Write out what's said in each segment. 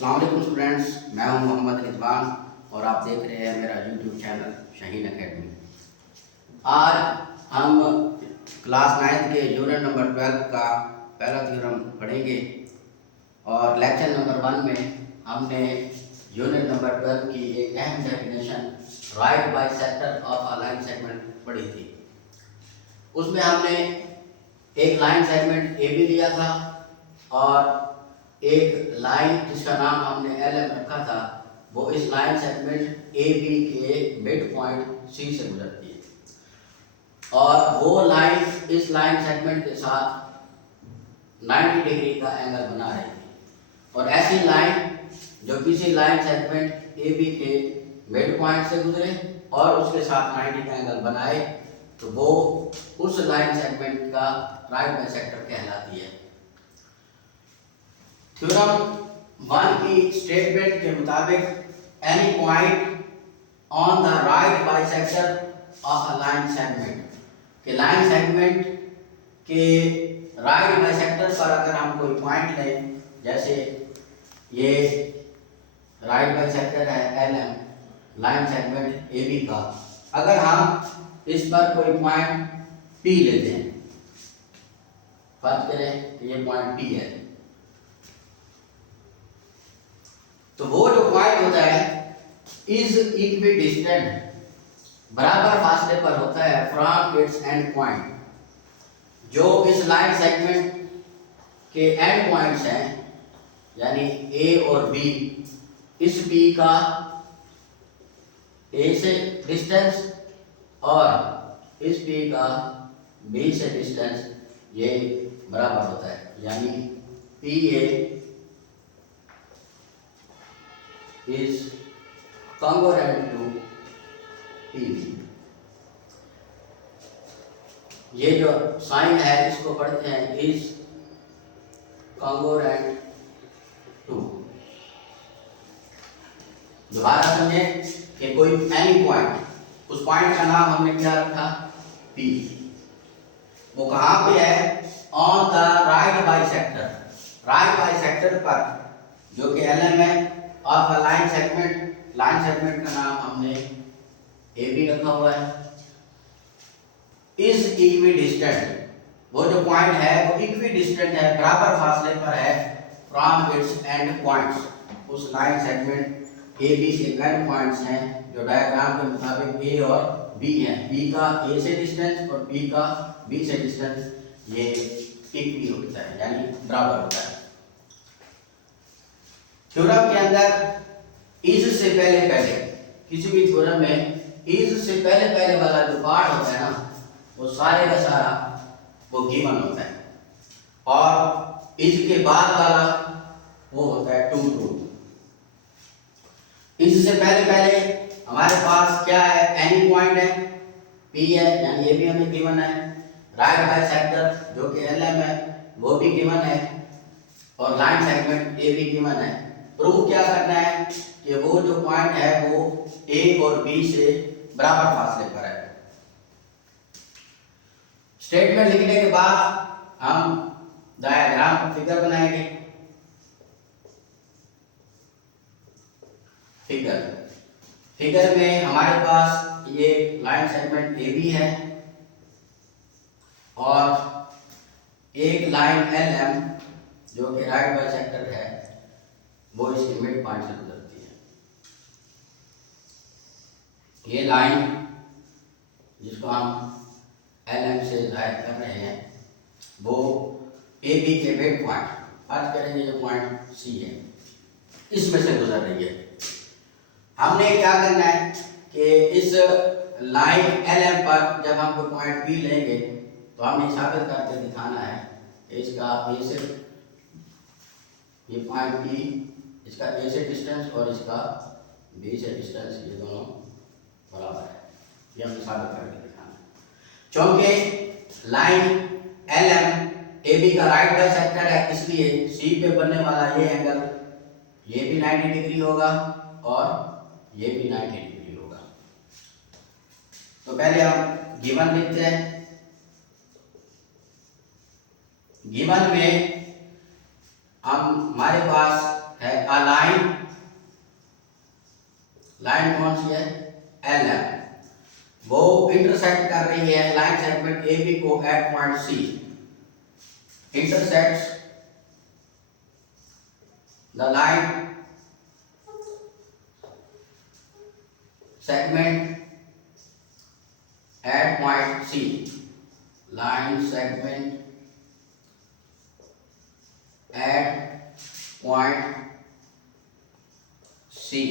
अस्सलाम वालेकुम स्टूडेंट्स, मैं हूं मोहम्मद रिजवान और आप देख रहे हैं मेरा यूट्यूब चैनल शाहीन एकेडमी। आज हम क्लास 9 के यूनिट नंबर 12 का पहला थ्योरम पढ़ेंगे और लेक्चर नंबर 1 में हमने यूनिट नंबर 12 की एक अहम definition right bisector of a line segment पढ़ी थी। उसमें हमने एक लाइन सेगमेंट ए बी लिया था और एक लाइन जिसका नाम हमने एल एम रखा था, वो इस लाइन सेगमेंट ए बी के मिड पॉइंट सी से गुजरती है और वो लाइन इस लाइन सेगमेंट के साथ 90 डिग्री का एंगल बना रही थी। और ऐसी लाइन जो किसी लाइन सेगमेंट ए बी के मिड पॉइंट से गुजरे और उसके साथ 90 का एंगल बनाए तो वो उस लाइन सेगमेंट का राइट बाइसेक्टर कहलाती है। थ्योरम 1 की स्टेटमेंट के मुताबिक any point on the right bisector of a line segment के लाइन सेगमेंट के राइट बाइसेक्टर पर अगर हम कोई पॉइंट लें, जैसे ये राइट बाइसेक्टर है L M line segment A B का, अगर हम इस पर कोई पॉइंट पी लेते हैं, फर्ज करें कि ये पॉइंट पी है, तो वो जो पॉइंट होता है इज इक्वी डिस्टेंट, बराबर फासले पर होता है फ्रॉम इट्स एंड पॉइंट, जो इस लाइन सेगमेंट के एंड पॉइंट्स हैं, यानी ए और बी। इस बी का ए से डिस्टेंस और इस बी का बी से डिस्टेंस ये बराबर होता है, यानी P A is congruent to PB। ये जो साइन है इसको पढ़ते हैं is congruent to। दोबारा समझें कि कोई एनी पॉइंट, उस पॉइंट का नाम हमने क्या रखा P, वो कहाँ पे है? On the right bisector, right bisector पर, जो कि एल एम है of a line segment. Line segment का नाम हमने ए बी रखा हुआ है। इज इक्वी डिस्टेंट, वो जो पॉइंट है वो इक्वी डिस्टेंट है, बराबर फासले पर है फ्रॉम इट्स एंड पॉइंट्स, उस लाइन सेगमेंट ए बी के एंड पॉइंट्स हैं जो डायग्राम के मुताबिक ए और बी हैं। बी का ए से डिस्टेंस और बी का बी से डिस्टेंस ये इक्वी होता है, यानी बराबर होता है। थ्योरम के अंदर इज से पहले पहले, किसी भी थ्योरम में इज से पहले पहले वाला जो पार्ट होता है ना, वो सारे का सारा वो गिवन होता है, और इज के बाद वाला वो होता है टू टू। इज से पहले पहले हमारे पास क्या है? एनी पॉइंट है, पी है, यानी ये भी हमें गिवन है। राइट बाइसेक्टर जो कि एल एम है वो भी गिवन है, और लाइन सेगमेंट ए भी गिवन है। प्रूव क्या करना है कि वो जो पॉइंट है वो ए और बी से बराबर फासले पर है। स्टेटमेंट लिखने के बाद हम डायग्राम फिगर बनाएंगे। फिगर में हमारे पास ये लाइन सेगमेंट ए बी है और एक लाइन एल एम जो कि राइट बाइसेक्टर है वो इसके मिड पॉइंट से गुजरती है। ये लाइन जिसको हम एल एम से जाहिर कर रहे हैं वो ए बी के मिड पॉइंट, आज करेंगे जो पॉइंट सी है, इसमें से गुजर रही है। हमने क्या करना है कि इस लाइन एल एम पर जब हम कोई पॉइंट बी लेंगे तो हमें साबित करके दिखाना है कि इसका ए से, ये पॉइंट बी, इसका ए से डिस्टेंस और इसका बी से डिस्टेंस ये दोनों बराबर है। ये हमें साबित करके दिखाना है। चूंकि line L M A B का राइट बाइसेक्टर है, इसलिए सी पे बनने वाला ये एंगल ये भी 90 डिग्री होगा और ये भी 90 डिग्री होगा। तो पहले हम गिवन लिखते हैं। गिवन में हम हमारे पास है अ लाइन कौन सी है, LM, वो इंटरसेक्ट कर रही है लाइन सेगमेंट AB को at point C, intersects the line segment at point C, line segment at point C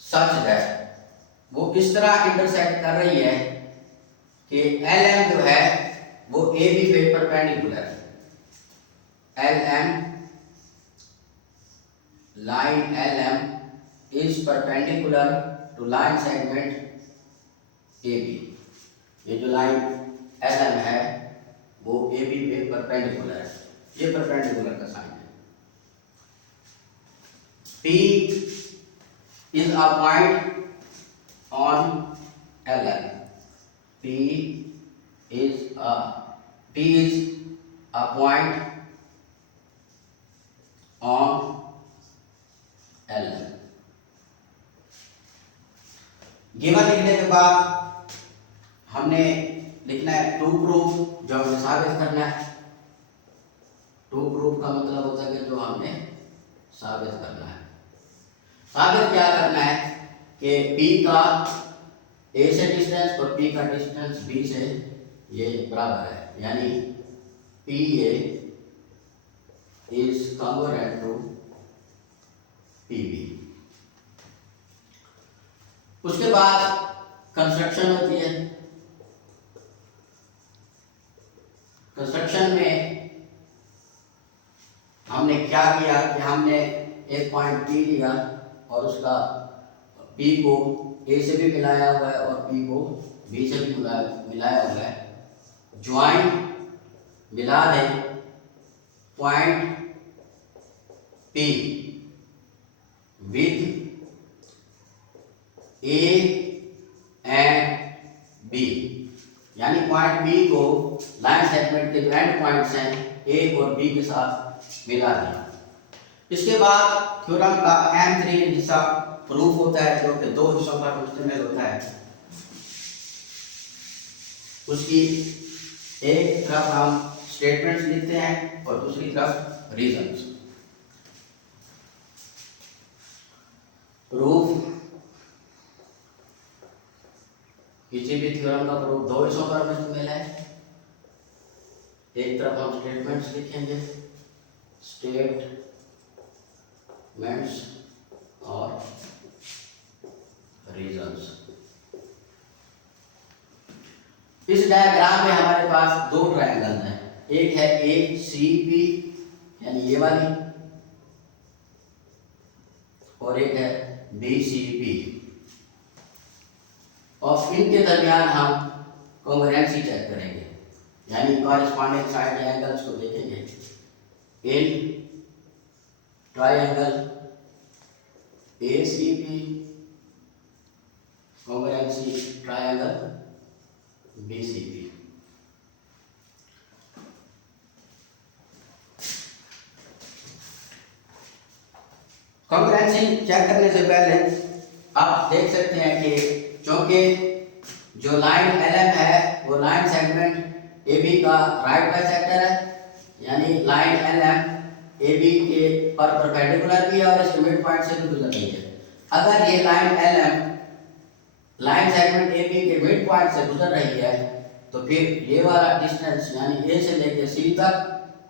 such that वो इस तरह इंटरसेक्ट कर रही है कि LM जो है वो AB पे परपेंडिकुलर है। LM, line LM is perpendicular to line segment AB, ये जो लाइन LM है वो AB पे परपेंडिकुलर है, ये परपेंडिकुलर का साइन है। P is a point on LM, P is a point on LM। Given लिखने के बाद हमने लिखना है टू प्रूफ, जो हमें साबित करना है। टू प्रूफ का मतलब होता है कि जो हमने साबित करना है। साबित क्या करना है कि P का A से डिस्टेंस और P का डिस्टेंस B से ये बराबर है, यानी PA is congruent to PB। उसके बाद कंस्ट्रक्शन होती है। कंस्ट्रक्शन में हमने क्या किया कि हमने एक पॉइंट P लिया और उसका P को A से भी मिलाया हुआ है और P को B से भी मिलाया हुआ है। ज्वाइंट मिला दे point P with A and B, यानी पॉइंट B को लाइन सेगमेंट के जो एंड पॉइंट्स हैं A और B के साथ मिला दिया। इसके बाद थ्योरम का M3 हिस्सा प्रूफ होता है, जो कि दो हिस्सों पर मुश्तमिल होता है। उसकी एक तरफ हम स्टेटमेंट्स लिखते हैं और दूसरी तरफ रीजंस। प्रूफ, किसी भी थ्योरम का प्रूफ दो हिस्सों पर मुश्तमिल है। एक तरफ हम स्टेटमेंट्स लिखेंगे, स्टेटमेंट्स और रीजंस। इस डायग्राम में हमारे पास दो ट्रायंगल हैं, एक है ACP यानी ये वाली, और एक है BCP, और इनके दरमियान हम कॉन्ग्रुएंसी चेक करेंगे, यानी कॉरेस्पॉन्डिंग साइड एंगल्स को देखेंगे। In triangle ACP congruency triangle BCP। Congruency check करने से पहले आप देख सकते हैं कि क्योंकि जो लाइन LM है वो लाइन सेगमेंट AB का राइट बाइसेक्टर है, यानी लाइन LM AB के पर परपेंडिकुलर भी है और इसके मिड पॉइंट से भी गुजर रही है। अगर ये line LM line segment AB के मिड पॉइंट से गुजर रही है तो फिर ये वाला डिस्टेंस यानी A से लेकर C तक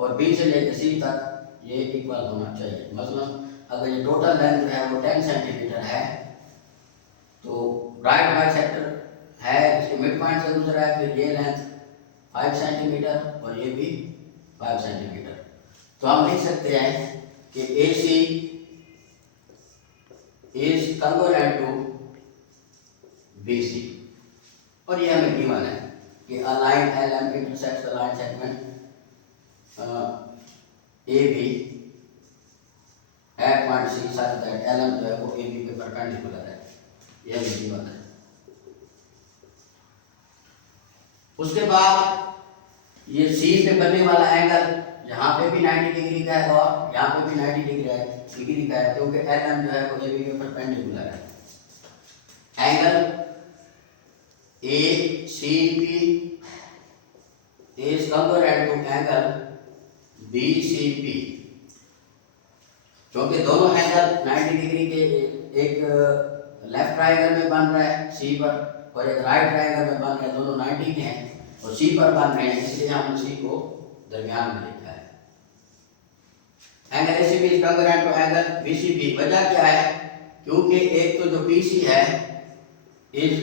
और B से लेकर C तक ये इक्वल होना चाहिए। मतलब अगर ये टोटल लेंथ है वो 10 सेंटीमीटर है तो राइट बाइसेक्टर है इसके मिड पॉइंट से गुजरा है, फिर ये लेंथ 5 सेंटीमीटर और ये भी 5 सेंटीमीटर। तो हम लिख सकते हैं कि AC is congruent to BC, और ये हमें गिवन है कि a line LM intersects the line segment AB at point C such that LM जो है वो AB पे परपेंडिकुलर है, यह भी गिवन है। उसके बाद ये C पे बनने वाला एंगल यहाँ पे भी 90 डिग्री का है और यहाँ पे भी 90 डिग्री है, डिग्री का है, क्योंकि LM जो है वो AB के परपेंडिकुलर है। Angle ACP is congruent to angle BCP, क्योंकि दोनों एंगल 90 डिग्री के एक लेफ्ट ट्रायंगल में बन रहा है C पर और एक राइट ट्रायंगल में बन रहा है, दोनों 90 के हैं और C पर बन रहे हैं, इसलिए हमने C को दरमियान में लिखा है। Angle ACP is congruent to angle BCP, वजह क्या है? क्योंकि एक तो जो PC है is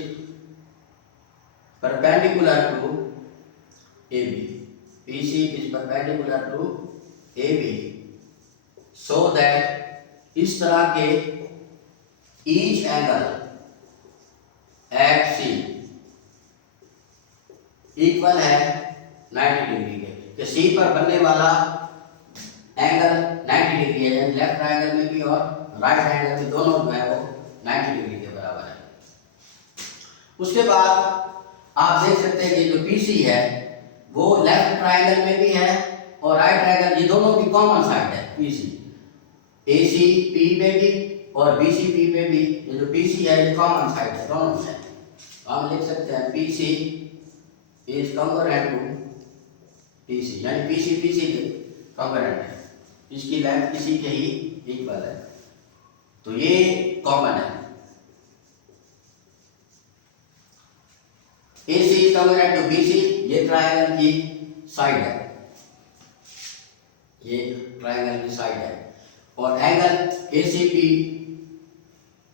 perpendicular to AB, PC is perpendicular to AB, so that इस तरह के each angle at C equal है 90 डिग्री के, कि C पर बनने वाला एंगल 90 डिग्री है, यानी लेफ्ट ट्रायंगल में भी और राइट ट्रायंगल में दोनों जो है वो 90 डिग्री के बराबर है। उसके बाद आप देख सकते हैं कि जो PC है वो लेफ्ट ट्रायंगल में भी है और राइट ट्रायंगल, ये दोनों की कॉमन साइड है PC, ACP पे भी और BCP पे भी, ये जो PC है ये कॉमन साइड है दोनों में। हम लिख सकते हैं PC is congruent to PC, यानी PC के कॉन्ग्रुएंट है, इसकी लेंथ PC के ही इक्वल है, तो ये कॉमन है। AC is congruent to BC, ये ट्रायंगल की साइड है, ये ट्रायंगल की साइड है, और एंगल ACP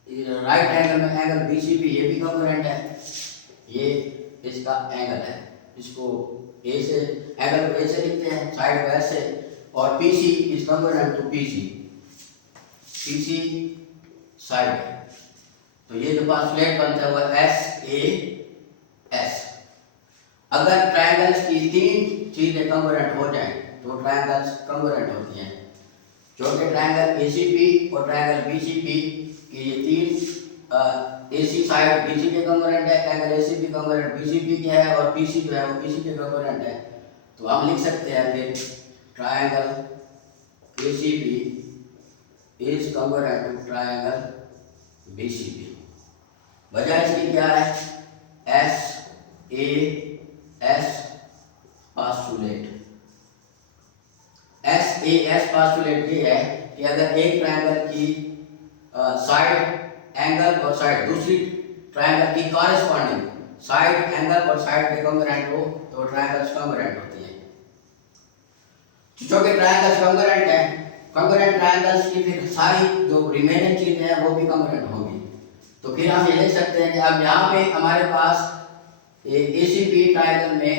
राइट ट्रायंगल में एंगल BCP ये भी कॉन्ग्रुएंट है, ये इसका एंगल है, इसको A से एंगल को A से लिखते हैं, साइड को S से, और PC is congruent to PC side है, तो ये जो पार्सुलेट बनता है वो SAS। अगर ट्रायंगल्स की तीन चीजें कॉन्ग्रुएंट हो जाएं तो ट्रायंगल्स कॉन्ग्रुएंट होती हैं, जो कि ट्रायंगल ACP और ट्रायंगल BCP की ये तीन AC साइड BC के कॉन्ग्रुएंट है, एंगल ACP कॉन्ग्रुएंट BCP के है और PC जो है वो BC के कॉन्ग्रुएंट है, तो हम लिख सकते हैं कि triangle ACP is congruent to triangle BCP। वजह इसकी क्या है? SAS postulate. SAS पास्टुलेट ये है कि अगर एक ट्रायंगल की साइड एंगल और साइड दूसरी ट्रायंगल की कॉरेस्पॉन्डिंग साइड एंगल और साइड के कॉन्ग्रुएंट हो तो ट्रायंगल्स कॉन्ग्रुएंट होती हैं। जो कि ट्रायंगल्स कॉन्ग्रुएंट है, कॉन्ग्रुएंट ट्रायंगल्स की फिर सारी जो रिमेनिंग चीजें हैं वो भी कॉन्ग्रुएंट होंगी, तो फिर हम ये लिख सकते हैं कि अब यहाँ पे हमारे पास ACP ट्रायंगल में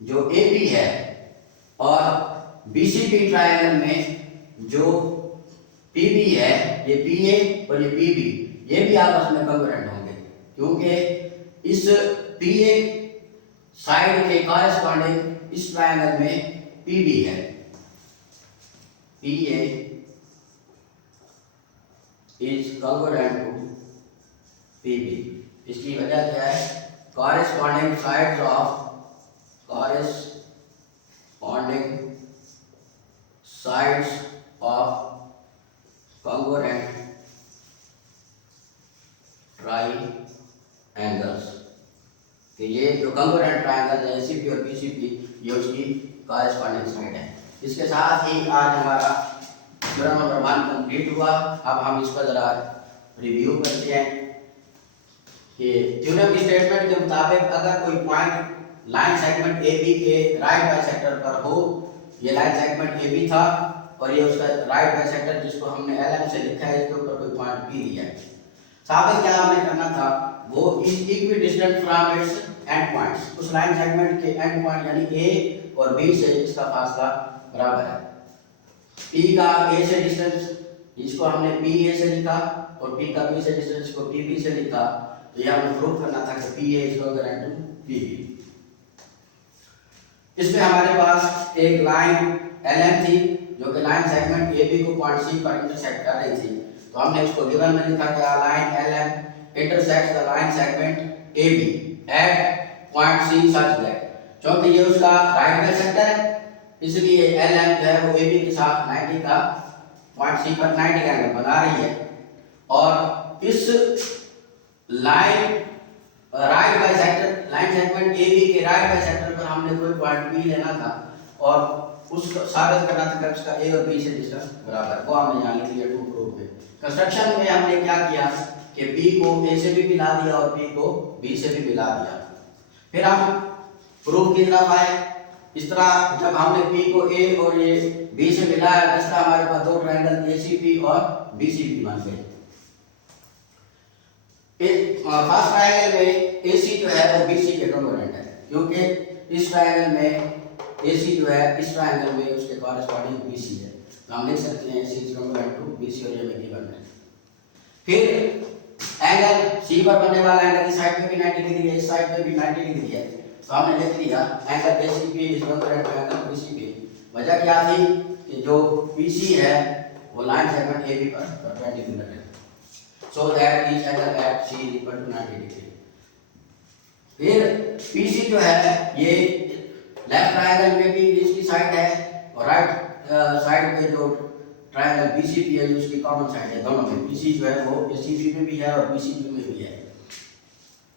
जो AP है और BCP ट्रायंगल में जो PB है, ये PA और ये PB ये भी आपस में कॉन्ग्रुएंट होंगे, क्योंकि इस PA साइड के कॉरेस्पॉन्डिंग इस ट्रायंगल में PB है, PA is congruent to PB। इसकी वजह क्या है? Corresponding sides of congruent triangles, कि ये जो congruent triangles है ACP और BCP ये उसकी कॉरेस्पॉन्डिंग साइड है। इसके साथ ही आज हमारा थ्योरम नंबर 1 कंप्लीट हुआ। अब हम इस पर जरा रिव्यू करते हैं कि थ्योरम की स्टेटमेंट के मुताबिक अगर कोई पॉइंट लाइन सेगमेंट AB के राइट बाइसेक्टर पर हो, ये लाइन सेगमेंट AB था और ये उसका राइट बाइसेक्टर जिसको हमने LM से लिखा है, इसके ऊपर कोई पॉइंट P दिया है। साहब क्या हमें करना था, वो is equidistant from its and points, उस लाइन सेगमेंट के एंड पॉइंट यानी A और B से इसका फासला बराबर है। P का A से डिस्टेंस इसको हमने PA से लिखा और P का B से डिस्टेंस को PB से लिखा, तो ये हमें प्रूव करना था कि PA is congruent to PB। इसमें हमारे पास एक लाइन LM थी जो कि लाइन सेगमेंट AB को पॉइंट C पर इंटरसेक्ट कर रही थी, तो हमने इसको गिवन में लिखा कि line LM intersects the line segment AB at point C such that, क्योंकि ये उसका राइट बाइसेक्टर है इसलिए LM जो है वो AB के साथ 90 का पॉइंट सी पर 90 का एंगल बना रही है, और इस line right bisector line segment A B के राइट बाइसेक्टर पर हमने कोई पॉइंट बी लेना था और उसको साबित करना था कि उसका ए और बी से डिस्टेंस बराबर, वो हमने यहाँ लिख लिया टू प्रूफ में। कंस्ट्रक्शन में हमने क्या किया कि बी को ए से भी मिला दिया और बी को बी से भी मिला दिया। फिर हम प्रूफ की तरफ आए। इस तरह जब हमने पी को ए और ये बी से मिलाया, इस तरह हमारे पास दो ट्रायंगल एसीपी और बीसीपी बन गए। फर्स्ट ट्रायंगल में एसी जो है वो बीसी के कॉन्ग्रुएंट है, क्योंकि इस ट्रायंगल में एसी जो है इस ट्रायंगल में उसके कॉरेस्पॉन्डिंग बीसी है, तो हम लिख सकते हैं AC is congruent to BC और ये गिवन है। फिर एंगल सी पर बनने वाला एंगल इस साइड पे भी 90 डिग्री है, इस साइड पे भी 90 डिग्री है, तो हमने लिख दिया angle ACP is congruent to angle BCP. वजह क्या थी कि जो बीसी है वो लाइन सेगमेंट एबी पर परपेंडिकुलर है, so that each angle at C is equal to 90 degree। फिर PC जो है ये लेफ्ट ट्रायंगल में भी इसकी साइड है और राइट साइड पे जो ट्रायंगल BCP है उसकी कॉमन साइड है दोनों में। PC जो है वो ACP में भी है और BCP में भी है,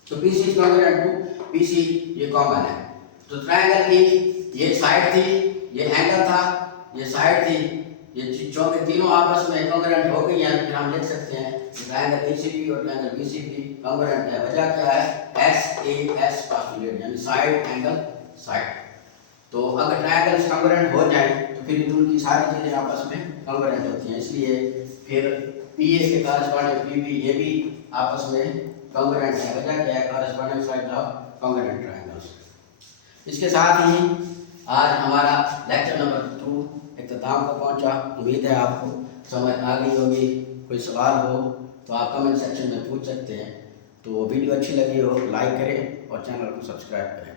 तो PC is congruent to PC, ये कॉमन है। तो ट्रायंगल की ये साइड थी, ये एंगल था, ये साइड थी, ये चीजों के तीनों आपस में कॉन्ग्रुएंट हो गई हैं। फिर हम लिख सकते हैं ट्रायंगल एसीपी और ट्रायंगल बीसीपी कॉन्ग्रुएंट है। वजह क्या है, SAS पोस्टुलेट यानी साइड एंगल साइड। तो अगर ट्रायंगल्स कॉन्ग्रुएंट हो जाए तो फिर उनकी सारी चीजें आपस में कॉन्ग्रुएंट होती हैं, इसलिए फिर PA के कॉरेस्पॉन्डिंग PB ये भी आपस में कॉन्ग्रुएंट है। वजह क्या है, corresponding side of congruent triangles. इसके साथ ही आज हमारा लेक्चर नंबर 2 इख्तिताम को पहुंचा। उम्मीद है आपको समझ आ गई होगी। कोई सवाल हो तो आप कमेंट सेक्शन में पूछ सकते हैं। तो वीडियो अच्छी लगी हो लाइक करें और चैनल को सब्सक्राइब करें।